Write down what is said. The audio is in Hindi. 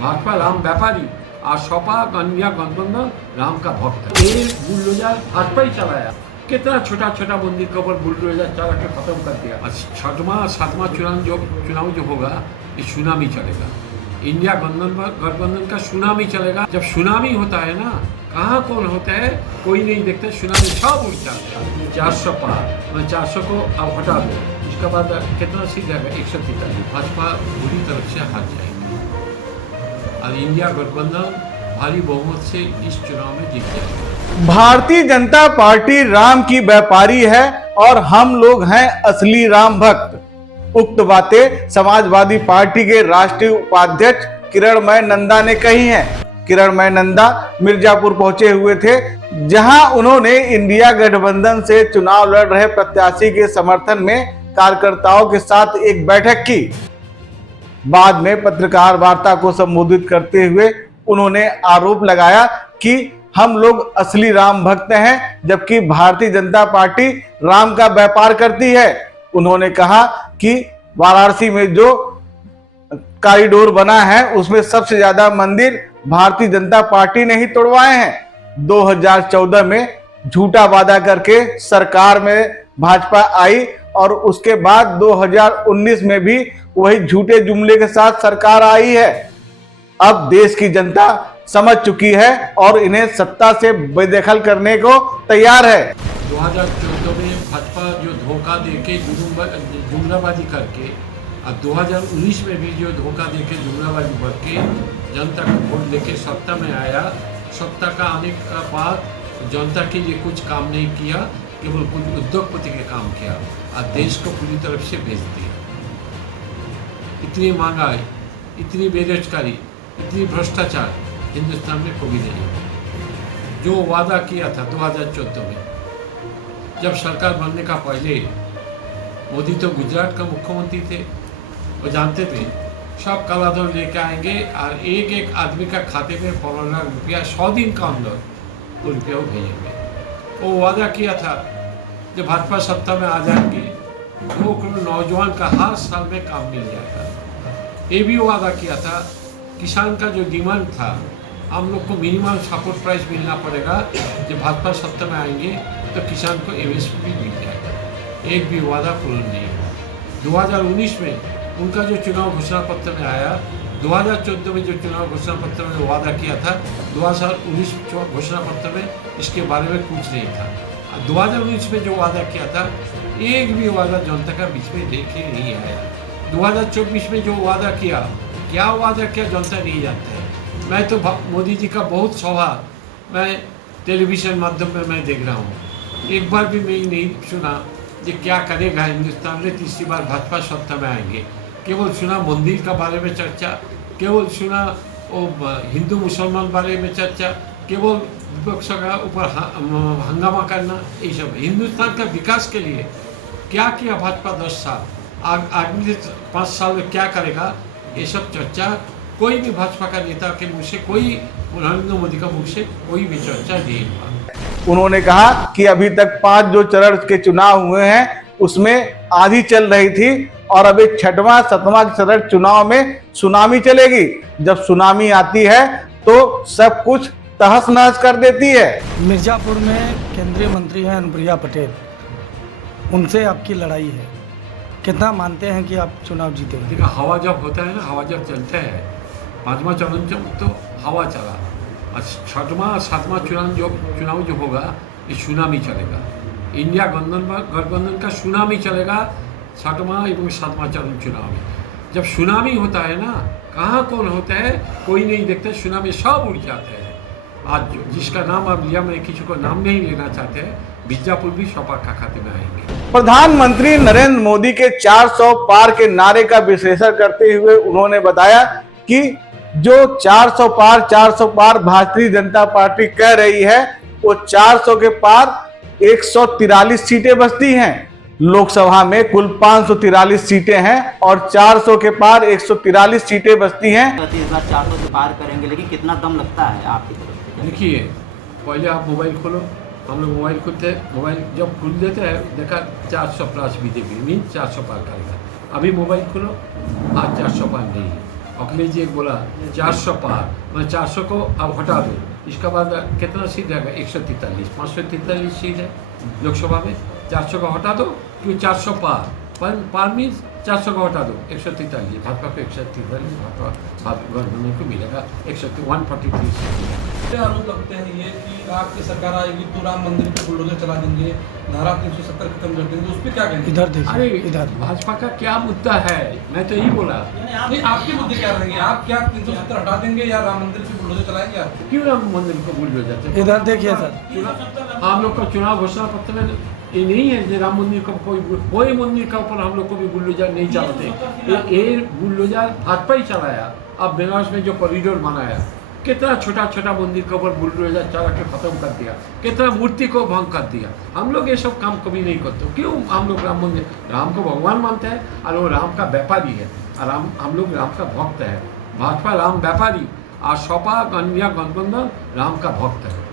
भाजपा राम व्यापारी और सपा इंडिया गठबंधन राम का भक्त। ये बुलडोजर भाजपा ही चलाया। कितना छोटा छोटा मंदिर के ऊपर बुलडोजर चला के खत्म कर दिया। छठवां सातवां चुनाव जो होगा ये सुनामी चलेगा। इंडिया गठबंधन का सुनामी चलेगा। जब सुनामी होता है ना, कहाँ कौन होता है कोई नहीं देखता, सुनामी सब उड़ जाता है। 400 पार, मैं 400 को अब हटा दो, इसके बाद कितना सीट जाएगा? 143। भाजपा बुरी तरफ से हार जाएगी और इंडिया गठबंधन भारी बहुमत से इस चुनाव में जीत जाएगा। भारतीय जनता पार्टी राम की व्यापारी है और हम लोग हैं असली राम भक्त। उक्त बातें समाजवादी पार्टी के राष्ट्रीय उपाध्यक्ष किरणमय नंदा ने कही हैं। किरणमय नंदा मिर्जापुर पहुंचे हुए थे, जहां उन्होंने इंडिया गठबंधन से चुनाव लड़ रहे प्रत्याशी के समर्थन में कार्यकर्ताओं के साथ एक बैठक की। बाद में पत्रकार वार्ता को संबोधित करते हुए उन्होंने आरोप लगाया कि हम लोग असली राम भक्त हैं, जबकि भारतीय जनता पार्टी राम का व्यापार करती है। उन्होंने कहा कि वाराणसी में जो कॉरिडोर बना है उसमें सबसे ज्यादा मंदिर भारतीय जनता पार्टी ने ही तोड़वाए हैं। 2014 में झूठा वादा करके सरकार में भाजपा आई और उसके बाद 2019 में भी वही झूठे जुमले के साथ सरकार आई है। अब देश की जनता समझ चुकी है और इन्हें सत्ता से बेदखल करने को तैयार है। 2014 में भाजपा जो धोखा देके जुमलाबाजी करके और 2019 में भी जो धोखा देके जुमलाबाजी करके जनता का वोट लेके सत्ता में आया। सत्ता का आने के बाद जनता के लिए कुछ काम नहीं किया, केवल कुछ उद्योगपति के काम किया और देश को पूरी तरफ से बेच दिया। इतनी महंगाई, इतनी बेरोजगारी, इतनी भ्रष्टाचार हिंदुस्तान में कभी नहीं। जो वादा किया था 2014 में, जब सरकार बनने का पहले मोदी तो गुजरात का मुख्यमंत्री थे, वो जानते थे सब काला धन लेके आएंगे और एक एक आदमी का खाते में 15 लाख रुपया 100 दिन का अंदर वो रुपया वो भेजेंगे। वो वादा किया था जब भाजपा सत्ता में आ जाएंगे 2 करोड़ नौजवान का हर साल में काम मिल जाएगा। ये भी वादा किया था। किसान का जो डिमांड था, हम लोग को मिनिमम सपोर्ट प्राइस मिलना पड़ेगा। जब भाजपा सत्ता में आएंगे तो किसान को एमएसपी भी मिल जाएगा। एक भी वादा पूर्ण नहीं हुआ। 2019 में उनका जो चुनाव घोषणा पत्र में आया, 2014 में जो चुनाव घोषणा पत्र में वादा किया था, 2019 घोषणा पत्र में इसके बारे में कुछ नहीं था। 2019 में जो वादा किया था, एक भी वादा जनता का बीच में लेके नहीं आया। 2024 में जो वादा किया, क्या वादा किया जनता नहीं जानता है। मैं तो मोदी जी का बहुत स्वभाव मैं टेलीविजन माध्यम में मैं देख रहा हूँ। एक बार भी मैं नहीं सुना कि क्या करेगा हिंदुस्तान में तीसरी बार भाजपा सत्ता में आएंगे। केवल सुना मंदिर का बारे में चर्चा, केवल सुना वो हिंदू मुसलमान बारे में चर्चा, केवल विपक्ष का ऊपर हंगामा करना। ये सब हिंदुस्तान का विकास के लिए क्या किया भाजपा 10 साल, आगामी 5 साल में क्या करेगा, ये सब चर्चा कोई भी भाजपा का नेता के मुंह से, कोई नरेंद्र मोदी का मुंह से कोई भी चर्चा नहीं हुआ। उन्होंने कहा कि अभी तक 5 जो चरण के चुनाव हुए हैं उसमें आधी चल रही थी और अभी 6वां 7वां चरण चुनाव में सुनामी चलेगी। जब सुनामी आती है तो सब कुछ तहस नहस कर देती है। मिर्जापुर में केंद्रीय मंत्री हैं अनुप्रिया पटेल, उनसे आपकी लड़ाई है, कितना मानते हैं कि आप चुनाव जीतेंगे? देखा, हवा जब होता है ना, हवा जब चलता है, 5वां चरण जब तो हवा चला और 6वां 7वां चुनाव जो होगा ये सुनामी चलेगा। इंडिया गठबंधन का सुनामी चलेगा 6वां एवं 7वां चरण चुनाव में। जब सुनामी होता है ना, कहाँ कौन होता है कोई नहीं देखता, सुनामी सब उड़ जाते हैं। आज जिसका नाम अब लिया, मैं किसी को नाम नहीं लेना चाहते हैं, मिर्जापुर भी सपा का खाते में आएंगे। प्रधानमंत्री नरेंद्र मोदी के 400 पार के नारे का विश्लेषण करते हुए उन्होंने बताया कि जो 400 पार भारतीय जनता पार्टी कह रही है, वो 400 के पार 143 सीटें बचती हैं। लोकसभा में कुल 543 सीटें हैं और 400 के पार 143 सीटें बचती हैं। इस बार 400 के पार करेंगे, लेकिन कितना दम लगता है आपकी तरफ से? देखिए, पहले आप मोबाइल खोलो, हम लोग मोबाइल खोलते हैं, मोबाइल जब खुल देते हैं देखा 400 प्लस बीजेपी मीन 400 पार करेगा। अभी मोबाइल खोलो, आज 400 पार नहीं है। अखिलेश जी बोला 400 पार, मैं 400 को अब हटा दो, इसका बाद कितना सीट रहेगा 143, 543 सीट है लोकसभा में, 400 को हटा दो क्यों 400 पार मीन्स 400 को हटा दो 143, भाजपा को 143, भाजपा गठबंधन को मिलेगा 143 सीट। आरोप लगते हैं ये कि आपकी सरकार आएगी तो राम मंदिर पे बुलडोजर चला देंगे, धारा 370 खत्म कर देंगे, उस पर क्या कहेंगे? इधर अरे देखिए, इधर भाजपा का क्या मुद्दा है, मैं तो यही बोला। नहीं, आपके मुद्दे क्या रहेंगे? आप क्या 370 हटा देंगे या राम मंदिर पे बुलडोजर चलाएंगे आप? क्यों राम मंदिर को भूल जाते हैं? इधर देखिए सर, हम लोग का चुनाव घोषणा पत्र में ये नहीं है कि राम मंदिर को कोई मंदिर का ऊपर हम लोग को भी बुलडोजर नहीं चलाते। ये बुलडोजर भाजपा ही चलाया। अब बेनारस में जो कॉरिडोर बनाया, कितना छोटा छोटा मंदिर के ऊपर बुलडोजर चला के खत्म कर दिया, कितना मूर्ति को भंग कर दिया। हम लोग ये सब काम कभी नहीं करते। क्यों हम लोग राम मंदिर, राम को भगवान मानते हैं और वो राम का व्यापारी है, और हम लोग राम का भक्त है। भाजपा राम व्यापारी और सपा गठबंधन राम का भक्त है।